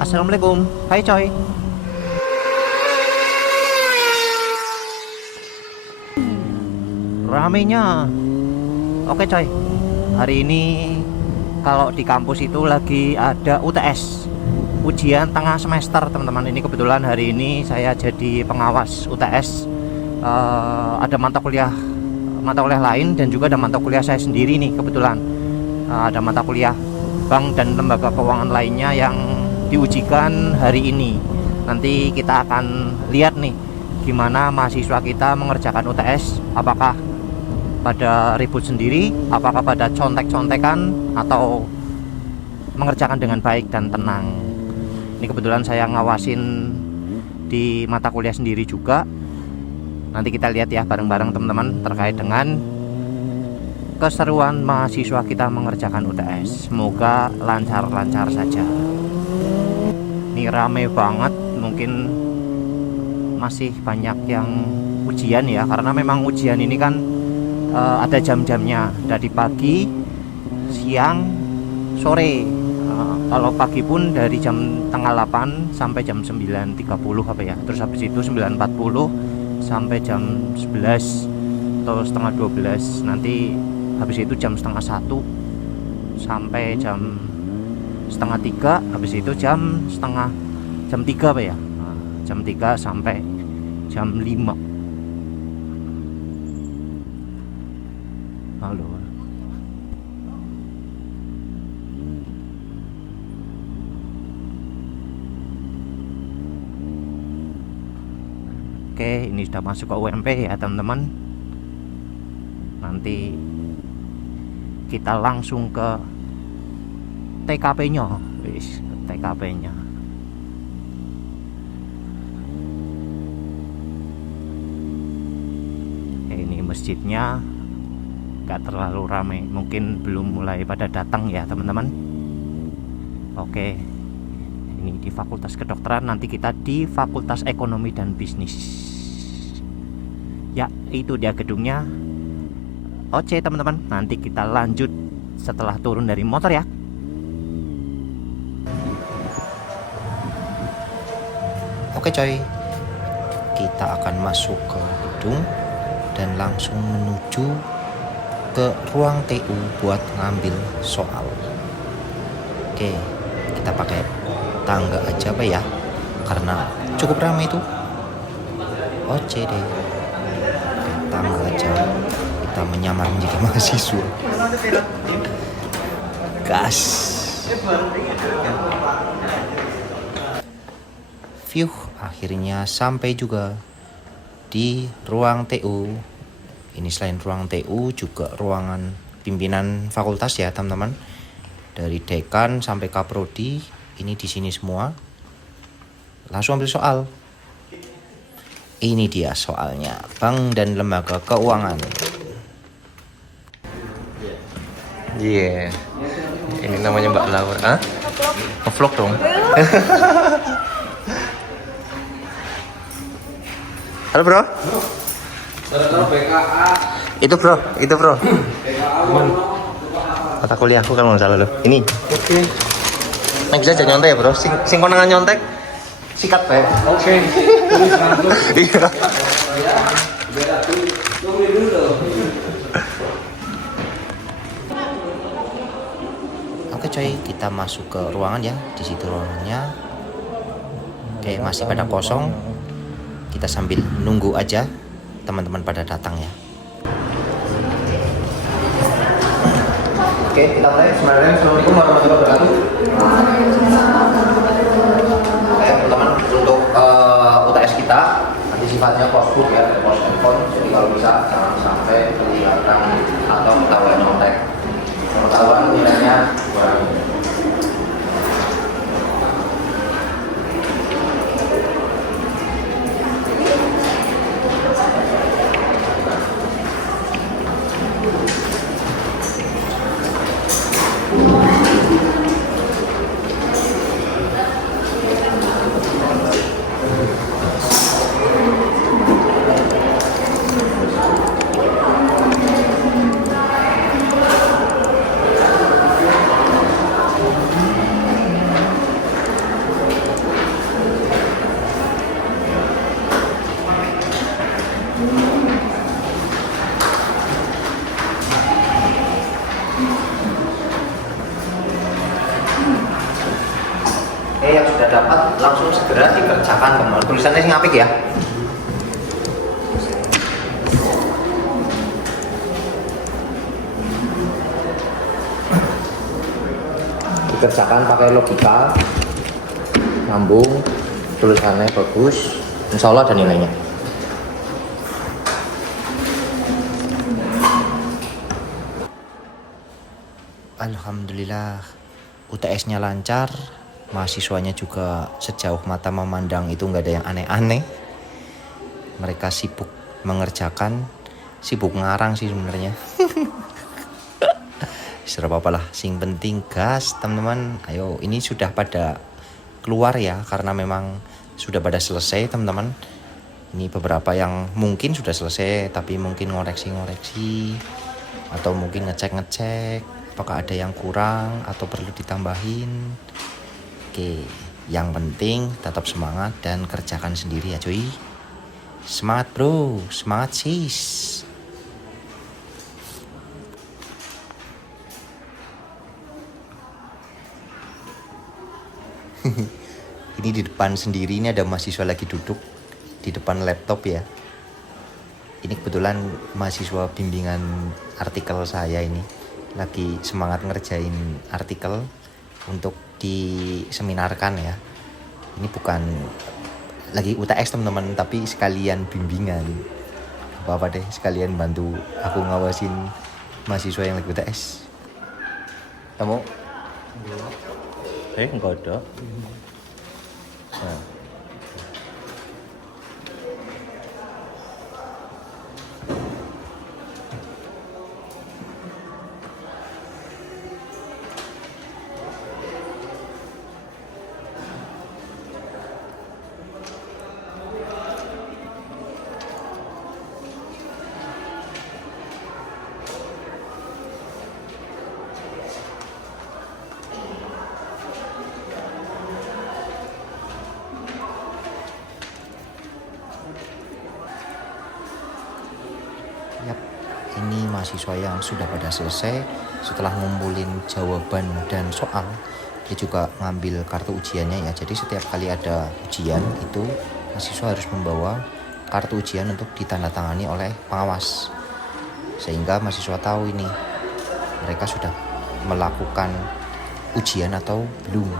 Assalamualaikum. Hai coy. Ramenya. Oke coy. Hari ini kalau di kampus itu lagi ada UTS, ujian tengah semester teman-teman. Ini kebetulan hari ini saya jadi pengawas UTS. Ada mata kuliah lain dan juga ada mata kuliah saya sendiri nih kebetulan. Ada mata kuliah bank dan lembaga keuangan lainnya yang diujikan hari ini. Nanti kita akan lihat nih gimana mahasiswa kita mengerjakan UTS, apakah pada ribut sendiri, apakah pada contek-contekan, atau mengerjakan dengan baik dan tenang. Ini kebetulan saya ngawasin di mata kuliah sendiri juga. Nanti kita lihat ya bareng-bareng teman-teman terkait dengan keseruan mahasiswa kita mengerjakan UTS. Semoga lancar-lancar saja. Ini rame banget, mungkin masih banyak yang ujian ya, karena memang ujian ini kan ada jam-jamnya dari pagi, siang, sore. Kalau pagi pun dari jam tengah 8 sampai jam 9.30 apa ya. Terus habis itu 9.40 sampai jam 11 atau setengah 12. Nanti habis itu jam setengah 1 sampai jam setengah 3. Habis itu jam 3 apa ya. Jam 3 sampai jam 5. Halo. Oke, ini sudah masuk ke UMP ya teman-teman. Nanti kita langsung ke TKP-nya. Wis, TKP-nya. Ini masjidnya gak terlalu ramai, mungkin belum mulai pada datang ya teman-teman. Oke, ini di Fakultas Kedokteran, nanti kita di Fakultas Ekonomi dan Bisnis ya. Itu dia gedungnya. Oke teman-teman, nanti kita lanjut setelah turun dari motor ya. Oke coy, kita akan masuk ke gedung dan langsung menuju ke ruang TU buat ngambil soal. Oke, kita pakai tangga aja Pak ya, karena cukup ramai itu. Oke deh, pakai tangga aja, kita menyamar menjadi mahasiswa. Gas. Akhirnya sampai juga di ruang TU. Ini selain ruang TU juga ruangan pimpinan fakultas ya teman-teman. Dari dekan sampai kaprodi ini di sini semua. Langsung ambil soal. Ini dia soalnya, bank dan lembaga keuangan. Iya. Ini namanya Mbak Laura. Hah? Nge-vlog dong. Halo bro. Itu bro. Mata kuliah aku kan mau salah loh. Ini. Oke. Nang bisa aja nyontek ya bro. Sing konangan nyontek. Sikat bae. Oke. Iya. Oke coy, kita masuk ke ruangan ya. Di situ ruangannya. Oke, masih pada kosong. Kita sambil nunggu aja teman-teman pada datang ya. Oke, kita mulai. Assalamualaikum warahmatullahi wabarakatuh. Oke, teman-teman, untuk UTS kita nanti sifatnya postbook ya, post handphone. Jadi kalau bisa jangan sampai kelihatan atau ketahuan contek. Pengetahuan nilainya kurang. yang sudah dapat langsung segera dikerjakan teman. Tulisannya sing apik ya. Dikerjakan pakai logika, nyambung, tulisannya bagus, insya Allah ada nilainya. Alhamdulillah UTS-nya lancar, mahasiswanya juga sejauh mata memandang itu nggak ada yang aneh-aneh. Mereka sibuk mengerjakan, sibuk ngarang sih sebenarnya. Serba apalah, sing penting gas teman-teman. Ayo, ini sudah pada keluar ya, karena memang sudah pada selesai teman-teman. Ini beberapa yang mungkin sudah selesai, tapi mungkin ngoreksi-ngoreksi atau mungkin ngecek-ngecek apakah ada yang kurang atau perlu ditambahin. Oke, yang penting tetap semangat dan kerjakan sendiri ya cuy. Semangat bro, semangat sis. Ini di depan sendiri, ini ada mahasiswa lagi duduk di depan laptop ya. Ini kebetulan mahasiswa bimbingan artikel saya ini lagi semangat ngerjain artikel untuk diseminarkan ya. Ini bukan lagi UTS teman-teman, tapi sekalian bimbingan. Apa-apa deh, sekalian bantu aku ngawasin mahasiswa yang lagi UTS. Kamu? Enggak ada. Nah. Yap, ini mahasiswa yang sudah pada selesai. Setelah ngumpulin jawaban dan soal, dia juga ngambil kartu ujiannya ya. Jadi setiap kali ada ujian itu mahasiswa harus membawa kartu ujian untuk ditandatangani oleh pengawas, sehingga mahasiswa tahu ini mereka sudah melakukan ujian atau belum.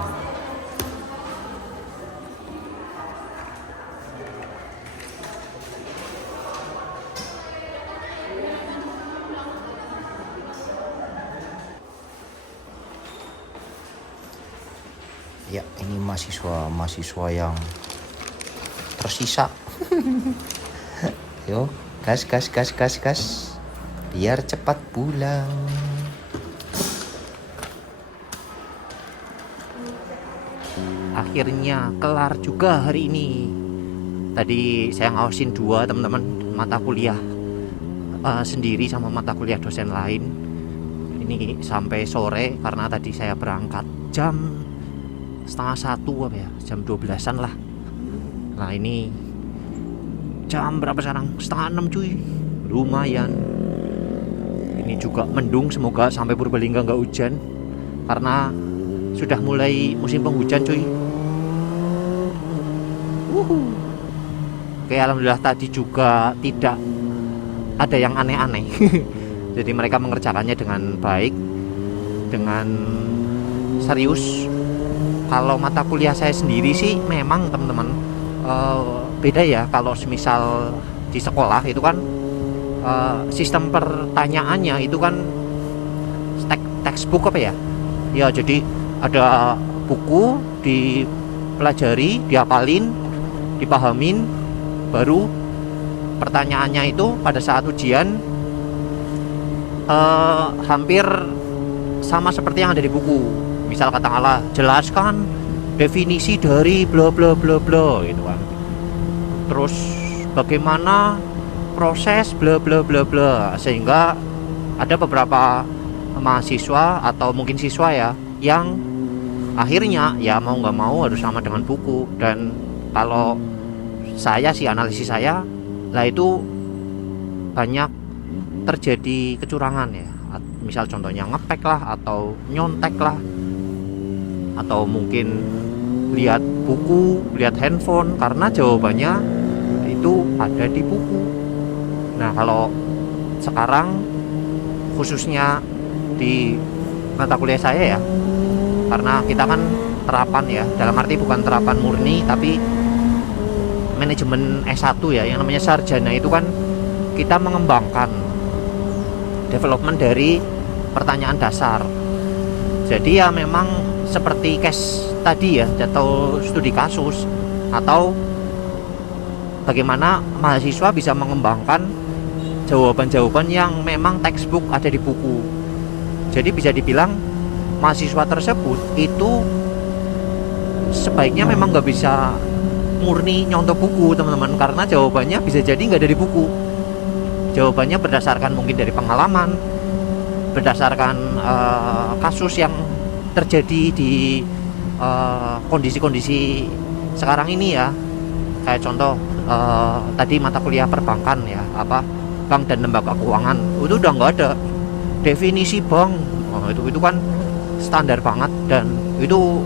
Ya, ini mahasiswa yang tersisa. Yo, gas. Biar cepat pulang. Akhirnya kelar juga hari ini. Tadi saya ngawasin 2 teman-teman mata kuliah sendiri sama mata kuliah dosen lain. Ini sampai sore karena tadi saya berangkat jam 12:30 apa ya, jam 12-an lah. Nah ini jam berapa sekarang? 5:30 cuy, lumayan. Ini juga mendung, semoga sampai Purbalingga nggak hujan karena sudah mulai musim penghujan cuy. Oke, alhamdulillah tadi juga tidak ada yang aneh-aneh. Jadi mereka mengerjakannya dengan baik, dengan serius. Kalau mata kuliah saya sendiri sih memang teman-teman beda ya. Kalau misal di sekolah itu kan sistem pertanyaannya itu kan textbook apa ya? Ya jadi ada buku dipelajari, dihafalin, dipahamin, baru pertanyaannya itu pada saat ujian hampir sama seperti yang ada di buku. Misal katakanlah jelaskan definisi dari bla bla bla bla gitu kan. Terus bagaimana proses bla bla bla bla, sehingga ada beberapa mahasiswa atau mungkin siswa ya yang akhirnya ya mau nggak mau harus sama dengan buku. Dan kalau saya sih, analisis saya lah, itu banyak terjadi kecurangan ya. Misal contohnya ngepek lah atau nyontek lah, atau mungkin lihat buku, lihat handphone, karena jawabannya itu ada di buku. Nah, kalau sekarang khususnya di mata kuliah saya ya, karena kita kan terapan ya, dalam arti bukan terapan murni tapi manajemen S1 ya, yang namanya sarjana itu kan kita mengembangkan development dari pertanyaan dasar. Jadi ya memang seperti case tadi ya, atau studi kasus, atau bagaimana mahasiswa bisa mengembangkan jawaban-jawaban yang memang textbook ada di buku. Jadi bisa dibilang mahasiswa tersebut itu sebaiknya memang nggak bisa murni nyontoh buku teman-teman, karena jawabannya bisa jadi nggak dari buku. Jawabannya berdasarkan mungkin dari pengalaman, berdasarkan kasus yang terjadi di kondisi-kondisi sekarang ini ya. Kayak contoh tadi mata kuliah perbankan ya, apa bank dan lembaga keuangan, itu udah nggak ada definisi bank. Itu kan standar banget, dan itu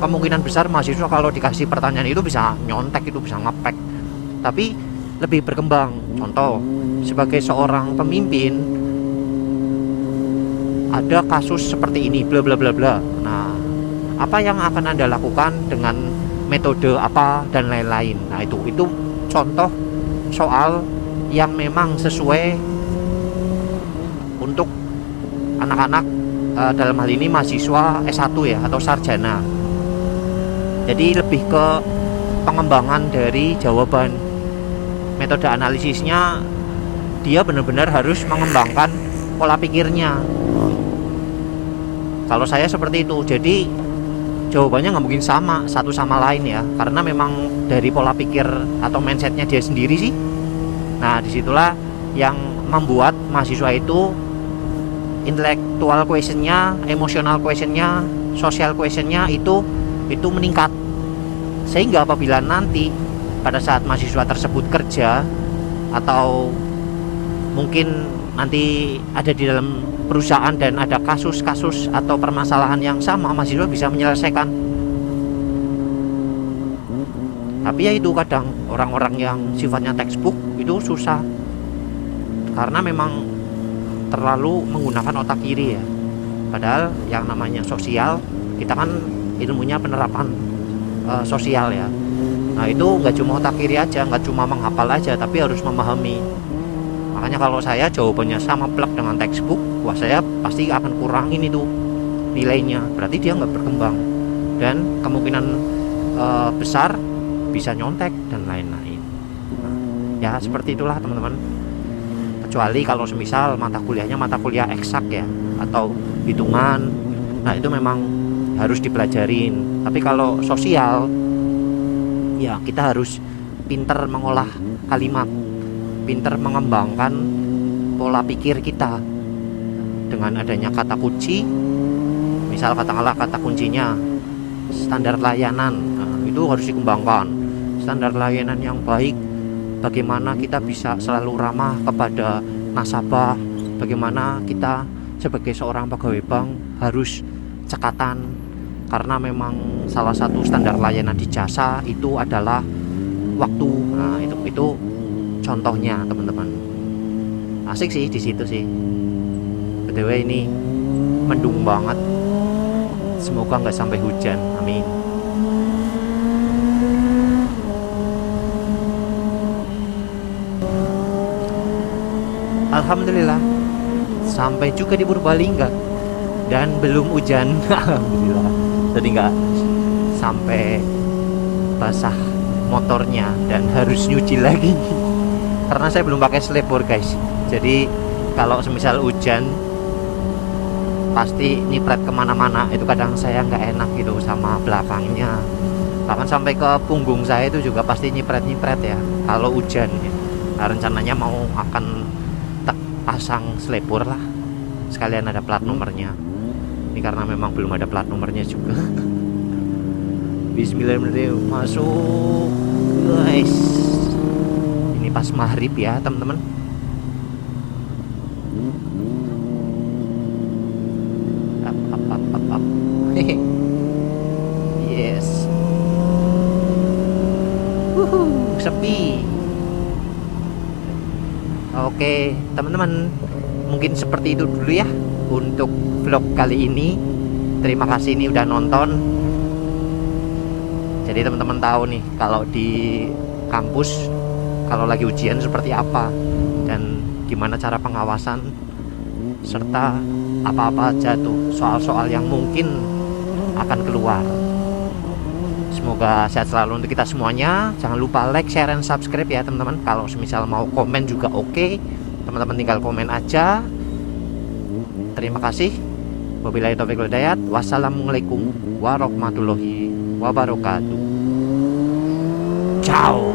kemungkinan besar mahasiswa kalau dikasih pertanyaan itu bisa nyontek, itu bisa ngepek. Tapi lebih berkembang. Contoh, sebagai seorang pemimpin ada kasus seperti ini, bla bla bla bla. Nah, apa yang akan Anda lakukan dengan metode apa dan lain-lain. Nah, itu contoh soal yang memang sesuai untuk anak-anak dalam hal ini mahasiswa S1 ya, atau sarjana. Jadi lebih ke pengembangan dari jawaban. Metode analisisnya dia benar-benar harus mengembangkan pola pikirnya. Kalau saya seperti itu, jadi jawabannya nggak mungkin sama satu sama lain ya, karena memang dari pola pikir atau mindsetnya dia sendiri sih. Nah, disitulah yang membuat mahasiswa itu intellectual questionnya, emotional questionnya, social questionnya itu meningkat. Sehingga apabila nanti pada saat mahasiswa tersebut kerja, atau mungkin nanti ada di dalam perusahaan dan ada kasus-kasus atau permasalahan yang sama, mahasiswa bisa menyelesaikan. Tapi ya itu kadang orang-orang yang sifatnya textbook itu susah, karena memang terlalu menggunakan otak kiri ya. Padahal yang namanya sosial, kita kan ilmunya penerapan sosial ya. Nah, itu nggak cuma otak kiri aja, nggak cuma menghafal aja, tapi harus memahami. Makanya kalau saya jawabannya sama plek dengan textbook, wah saya pasti akan kurangin itu nilainya. Berarti dia nggak berkembang, dan kemungkinan besar bisa nyontek dan lain-lain. Nah, ya seperti itulah teman-teman. Kecuali kalau semisal mata kuliahnya mata kuliah eksak ya, atau hitungan, nah itu memang harus dipelajarin. Tapi kalau sosial, ya kita harus pinter mengolah kalimat, pinter mengembangkan pola pikir kita dengan adanya kata kunci. Misal katakanlah kata kuncinya standar layanan, nah, itu harus dikembangkan. Standar layanan yang baik, bagaimana kita bisa selalu ramah kepada nasabah, bagaimana kita sebagai seorang pegawai bank harus cekatan, karena memang salah satu standar layanan di jasa itu adalah waktu. Nah, itu contohnya teman-teman. Asik sih di situ sih. BTW ini mendung banget. Semoga nggak sampai hujan. Amin. Alhamdulillah sampai juga di Purbalingga dan belum hujan. Alhamdulillah. Jadi nggak sampai basah motornya dan harus nyuci lagi. Karena saya belum pakai selebor guys. Jadi kalau semisal hujan pasti nyipret kemana-mana. Itu kadang saya nggak enak gitu sama belakangnya. Bahkan sampai ke punggung saya itu juga pasti nyipret-nyipret ya kalau hujan ya. Nah, rencananya mau akan pasang selebor lah, sekalian ada plat nomornya. Ini karena memang belum ada plat nomornya juga. Bismillahirrahmanirrahim. Masuk guys. Ini pas maghrib ya teman-teman. Up. Yes. Sepi. Oke teman-teman, mungkin seperti itu dulu ya untuk vlog kali ini. Terima kasih ini udah nonton. Jadi teman-teman tahu nih kalau di kampus kalau lagi ujian seperti apa dan gimana cara pengawasan, serta apa-apa aja tuh soal-soal yang mungkin akan keluar. Semoga sehat selalu untuk kita semuanya. Jangan lupa like, share, dan subscribe ya teman-teman. Kalau semisal mau komen juga oke, teman-teman tinggal komen aja. Terima kasih. Wabillahi taufiq wal hidayah. Wassalamualaikum warahmatullahi wabarakatuh. Ciao.